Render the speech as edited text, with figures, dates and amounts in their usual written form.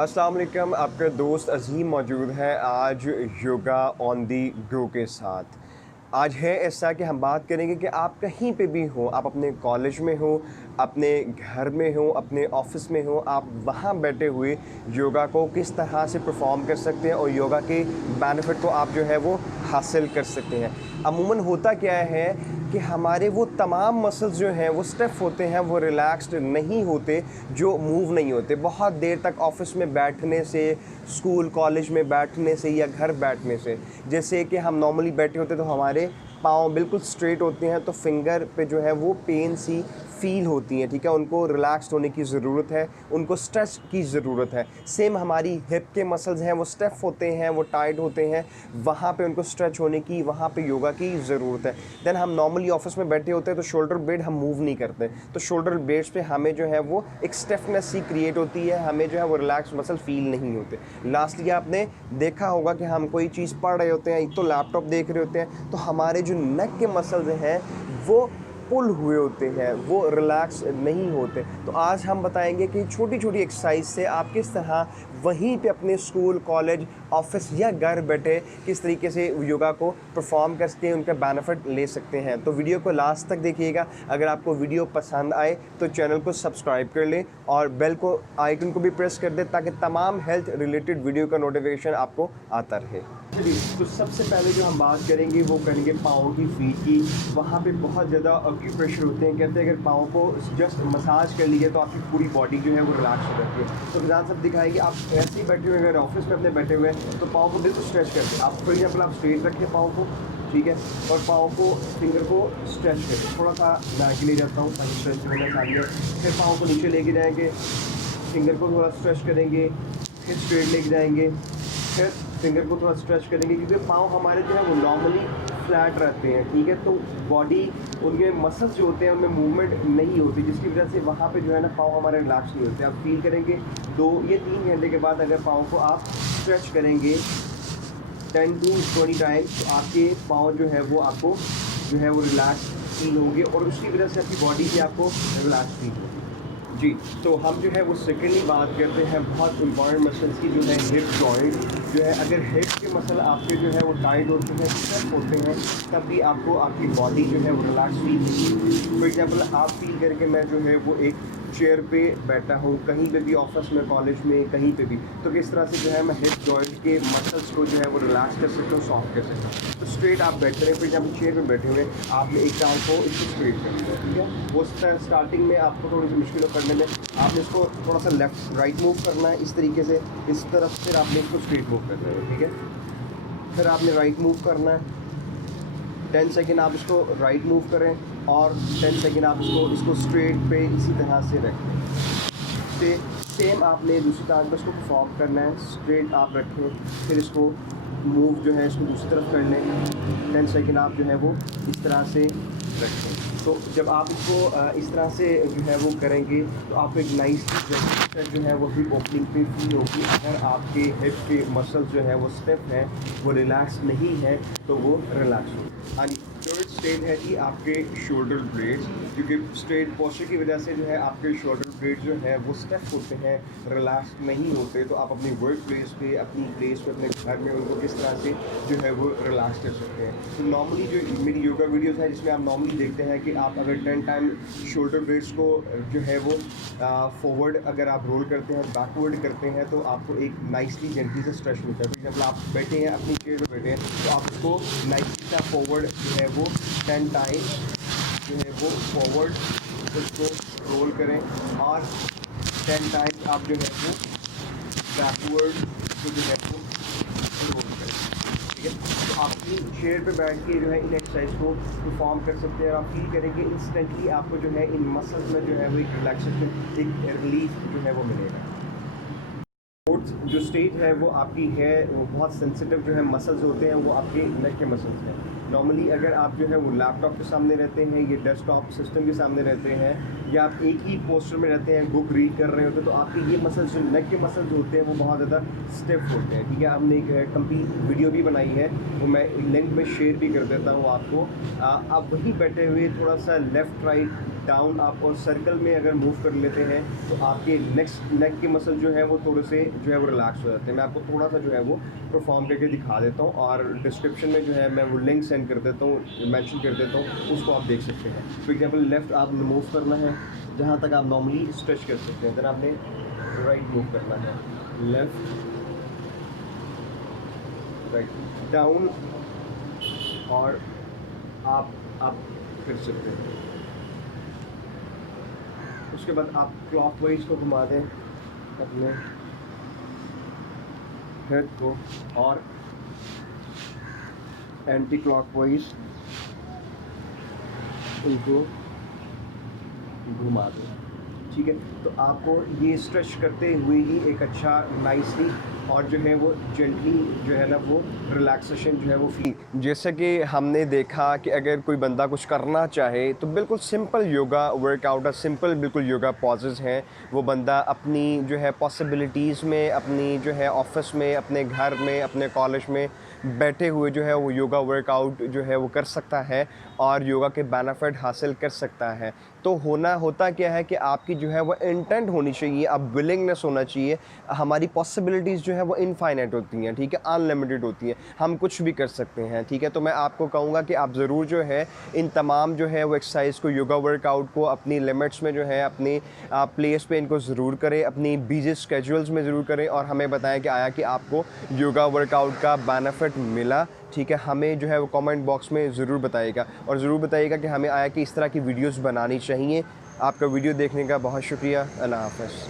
अस्सलाम वालेकुम, आपका दोस्त अज़ीम मौजूद है आज योगा ऑन दी गो के साथ। आज है ऐसा कि हम बात करेंगे कि आप कहीं पे भी हो, आप अपने कॉलेज में हो, अपने घर में हो, अपने ऑफ़िस में हो, आप वहाँ बैठे हुए योगा को किस तरह से परफ़ॉर्म कर सकते हैं और योगा के बेनिफिट को आप जो है वो हासिल कर सकते हैं। अमूमन होता क्या है कि हमारे वो तमाम मसल्स जो हैं वो स्टिफ होते हैं, वो रिलैक्स्ड नहीं होते, जो मूव नहीं होते। बहुत देर तक ऑफ़िस में बैठने से, स्कूल कॉलेज में बैठने से या घर बैठने से, जैसे कि हम नॉर्मली बैठे होते तो हमारे पाँव बिल्कुल स्ट्रेट होते हैं, तो फिंगर पे जो है वो पेन सी फ़ील होती हैं, ठीक है? उनको रिलैक्स्ड होने की ज़रूरत है, उनको स्ट्रेच की ज़रूरत है। सेम हमारी हिप के मसल्स हैं, वो स्टिफ होते हैं, वो टाइट होते हैं, वहाँ पे उनको स्ट्रेच होने की, वहाँ पे योगा की ज़रूरत है। देन हम नॉर्मली ऑफ़िस में बैठे होते हैं तो शोल्डर ब्लेड हम मूव नहीं करते, तो शोल्डर ब्लेड्स पे हमें जो है वो एक स्टिफनेस सी क्रिएट होती है, हमें जो है वो रिलैक्स मसल फ़ील नहीं होते। लास्टली आपने देखा होगा कि हम कोई चीज़ पढ़ रहे होते हैं, एक तो लैपटॉप देख रहे होते हैं, तो हमारे जो नेक के मसल्स हैं वो पुल हुए होते हैं, वो रिलैक्स नहीं होते। तो आज हम बताएंगे कि छोटी-छोटी एक्सरसाइज से आप किस तरह वहीं पे अपने स्कूल, कॉलेज, ऑफ़िस या घर बैठे किस तरीके से योगा को परफ़ॉर्म करके उनका बेनिफिट ले सकते हैं। तो वीडियो को लास्ट तक देखिएगा। अगर आपको वीडियो पसंद आए तो चैनल को सब्सक्राइब कर लें और बेल को आइकन को भी प्रेस कर दें ताकि तमाम हेल्थ रिलेटेड वीडियो का नोटिफिकेशन आपको आता रहे। चलिए, तो सबसे पहले जो हम बात करेंगे वो करेंगे पाँव की, फीट की। वहाँ पे बहुत ज़्यादा एक्यूप्रेशर होते हैं। कहते हैं अगर पाँव को जस्ट मसाज कर लीजिए तो आपकी पूरी बॉडी जो है वो रिलैक्स हो जाती है। तो फिलहाल सब दिखाएंगे। आप ऐसे ही बैठे हुए, अगर ऑफिस में अपने बैठे हुए हैं तो पाँव को बिल्कुल स्ट्रेच करते हैं। आप फॉर एग्जाम्पल आप स्ट्रेट रखें पाँव को, ठीक है, और पाँव को, फिंगर को स्ट्रेच करें। थोड़ा सा मैं आगे ले जाता हूँ ताकि स्ट्रेच होने सामने। फिर पाँव को नीचे लेके जाएंगे, फिंगर को थोड़ा स्ट्रेच करेंगे, फिर स्ट्रेट लेके जाएंगे, फिर फिंगर को थोड़ा स्ट्रेच करेंगे, क्योंकि पाँव हमारे जो है वो नॉर्मली फ्लैट रहते हैं, ठीक है। तो बॉडी, उनके मसल्स जो होते हैं उनमें मूवमेंट नहीं होती, जिसकी वजह से वहाँ पे जो है ना पाँव हमारे रिलैक्स नहीं होते। आप फील करेंगे 2 या 3 घंटे के बाद अगर पाँव को आप स्ट्रेच करेंगे 10 to 20 टाइम्स, तो आपके पाँव जो है वो आपको जो है वो रिलैक्स फील होंगे और उसकी वजह से आपकी बॉडी भी आपको रिलैक्स फील होगी। जी, तो हम जो है वो सेकेंडली बात करते हैं बहुत इंपॉर्टेंट मसल्स की, जो है हिप जॉइंट जो है। अगर हिप के मसल आपके जो है वो टाइट होते हैं, स्ट्रेच होते हैं, तब भी आपको आपकी बॉडी जो है वो रिलैक्स फील होगी। फॉर एग्जाम्पल आप फील करके मैं जो है वो एक चेयर पे बैठा हूँ, कहीं पे भी, ऑफिस में, कॉलेज में, कहीं पे भी, तो किस तरह से जो है मैं हिप जॉइंट के मसल्स को जो है वो रिलैक्स कर सकता हूँ, सॉफ्ट कर सकता हूँ। तो स्ट्रेट आप बैठ रहे हैं, फिर जब चेयर पे बैठे हुए आपने एक टांग को इसको स्ट्रेट करना है, ठीक है। वो स्टार्टिंग में आपको थोड़ी सी मुश्किल करने में आपने इसको थोड़ा सा लेफ्ट राइट मूव करना है, इस तरीके से, इस तरफ, फिर आपने इसको स्ट्रेट मूव करना है, ठीक है। फिर आपने राइट मूव करना है, 10 सेकेंड आप इसको राइट मूव करें और 10 सेकेंड आप इसको स्ट्रेट पे इसी तरह से रखें। सेम आपने दूसरी टांग पर इसको परफॉर्म करना है। स्ट्रेट आप रखें, फिर इसको मूव जो है इसको दूसरी तरफ कर लें, 10 सेकेंड आप जो है वो इस तरह से रखें। तो जब आप इसको इस तरह से जो है वो करेंगे तो आपको एक नाइस जो है वो हिप ओपनिंग पे फील होगी। अगर आपके हिप के मसल जो है वो स्टिफ है, वो रिलैक्स नहीं है, तो वो रिलैक्स हो। एंड थर्ड स्टेज है कि आपके शोल्डर ब्लेड्स, क्योंकि स्ट्रेट पोस्चर की वजह से जो है आपके शोल्डर ब्लेड जो है वो स्टिफ होते हैं, रिलैक्स नहीं होते। तो आप अपनी वर्क प्लेस पे, अपनी प्लेस पे, अपने घर में उनको किस तरह से जो है वो रिलैक्स कर सकते हैं। तो नॉर्मली जो मेरी योगा वीडियोस है जिसमें आप नॉर्मली देखते हैं कि आप अगर 10 टाइम शोल्डर ब्लेड्स को जो है वो फॉरवर्ड अगर आप रोल करते हैं, बैकवर्ड करते हैं, तो आपको एक नाइसली जेंटली से स्ट्रेच मिलता है। फॉर एग्जाम्पल आप बैठे हैं, अपनी चेयर पर बैठे हैं, तो आप उसको नाइसली सा फॉरवर्ड जो है वो 10 टाइम जो है वो फॉरवर्ड उसको रोल करें और 10 टाइम्स आप जो है वो बैकवर्ड को जो है वो रोल करें, ठीक है। तो आप चेयर पे बैठ के जो है इन एक्सरसाइज को परफॉर्म कर सकते हैं और आप फील करेंगे इंस्टेंटली आपको जो है इन मसल्स में जो है वो एक रिलैक्सेशन, एक रिलीफ जो है वो मिलेगा। जो स्टेज है वो आपकी है वो बहुत सेंसिटिव जो है मसल्स होते हैं, वो आपके नेक के मसल्स हैं। नॉर्मली अगर आप जो है वो लैपटॉप के सामने रहते हैं, ये डेस्कटॉप सिस्टम के सामने रहते हैं, या आप एक ही पोस्टर में रहते हैं, बुक रीड कर रहे होते हैं, तो आपके ये मसल्स जो नेक के मसल्स होते हैं वो बहुत ज़्यादा स्टिफ होते हैं, ठीक है। हमने एक कंप्लीट वीडियो भी बनाई है, वो मैं लिंक में शेयर भी कर देता हूँ आपको। आप वहीं बैठे हुए थोड़ा सा लेफ़्ट राइट डाउन अप और सर्कल में अगर मूव कर लेते हैं तो आपके नेक के मसल जो है वो थोड़े से जो है वो रिलैक्स हो जाते हैं। मैं आपको थोड़ा सा जो है वो परफॉर्म करके दिखा देता हूँ और डिस्क्रिप्शन में जो है मैं वो लिंक सेंड कर देता हूँ, मेंशन कर देता हूँ, उसको आप देख सकते हैं। फॉर एग्जांपल लेफ़्ट आप मूव करना है जहाँ तक आप नॉर्मली स्ट्रेच कर सकते हैं, देन आपने राइट मूव करना है, लेफ़्ट राइट डाउन और आप कर सकते हैं। उसके बाद आप क्लॉकवाइज को घुमा दें अपने हेड को और एंटी क्लॉकवाइज उनको घुमा दें। ठीक है, तो आपको ये स्ट्रेच करते हुए ही एक अच्छा नाइसली और जो है वो जेंटली जो है ना वो रिलैक्सेशन जो है वो फील। जैसे कि हमने देखा कि अगर कोई बंदा कुछ करना चाहे तो बिल्कुल सिंपल योगा वर्कआउट है, सिंपल बिल्कुल योगा पॉजेज़ हैं, वो बंदा अपनी जो है पॉसिबिलिटीज़ में, अपनी जो है ऑफिस में, अपने घर में, अपने कॉलेज में बैठे हुए जो है वो योगा वर्कआउट जो है वो कर सकता है और योगा के बेनिफिट हासिल कर सकता है। तो होता क्या है कि आपकी जो है वो इंटेंट होनी चाहिए, अब विलिंगनेस होना चाहिए। हमारी पॉसिबिलिटीज़ जो है वो इनफाइनाइट होती हैं, ठीक है, अनलिमिटेड होती हैं, हम कुछ भी कर सकते हैं। ठीक है, तो मैं आपको कहूँगा कि आप ज़रूर जो है इन तमाम जो है वो एक्सरसाइज को, योगा वर्कआउट को अपनी लिमिट्स में जो है अपनी प्लेस पे इनको ज़रूर करें, अपनी बिजी स्केड्यूल्स में ज़रूर करें और हमें बताएं कि आया कि आपको योगा वर्कआउट का बेनिफिट मिला। ठीक है, हमें जो है वो कमेंट बॉक्स में ज़रूर बताइएगा और ज़रूर बताइएगा कि हमें आया कि इस तरह की वीडियोस बनानी चाहिए। आपका वीडियो देखने का बहुत शुक्रिया। अल्लाह हाफ़िज़।